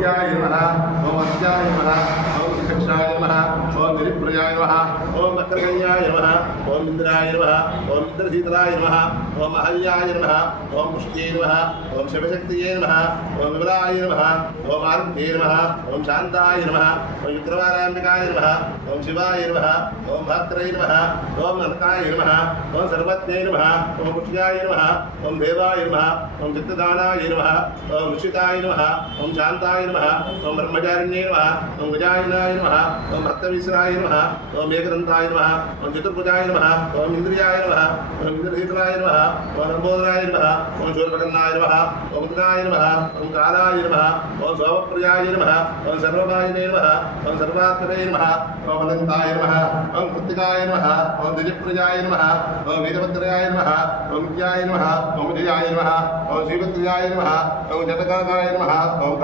भव्याय नमः ओम अस्याय नमः ओम शिक्षाय नमः ओम गिरिप्रियाय नमः ओम अग्रगण्याय नमः ओम इंद्राय नमः ओम इंद्रशीतलाय नमः ओम अहल्याय नमः ओम पुष्टिये नमः ओम शिवशक्तिये नमः ओम विमलाय नमः ओम आरुह्ये नमः ओम शांताय नमः ओम विक्रमाराम्बिकाय नमः ओम शिवाय नमः ओम भद्रये नमः ओम नरकाय नमः ओम सर्वज्ञे नमः ओम पुष्याय नमः ओम देवाय नमः ओम चित्तदानाय नमः ओम ऋषिताय नमः ओम शांताय नमः ओम ब्रह्मचारिण्ये नमः ओम गजाननाय नमः ओम भक्तविश्राय नमः ओम एकदन्ताय नमः ओम चतुर्भुजाय नमः ओम इंद्रियाय नमः ओम इंद्रशीतलाय नमः ओम लंबोदराय नमः ओम शूर्पकर्णाय नमः ओम उदनाय नमः ओम कालाय नमः ओम सोमप्रियाय नमः ओम सर्वभागिने नमः ओम सर्वात्मने नमः ओम अनन्ताय नमः ओम कृत्तिकाय नमः ओम द्विजप्रियाय नमः ओम वीरभद्राय नमः ओम विद्याय नमः ओम विजयाय नमः ओम श्रीभद्राय नमः ओम जटकाय नमः ओम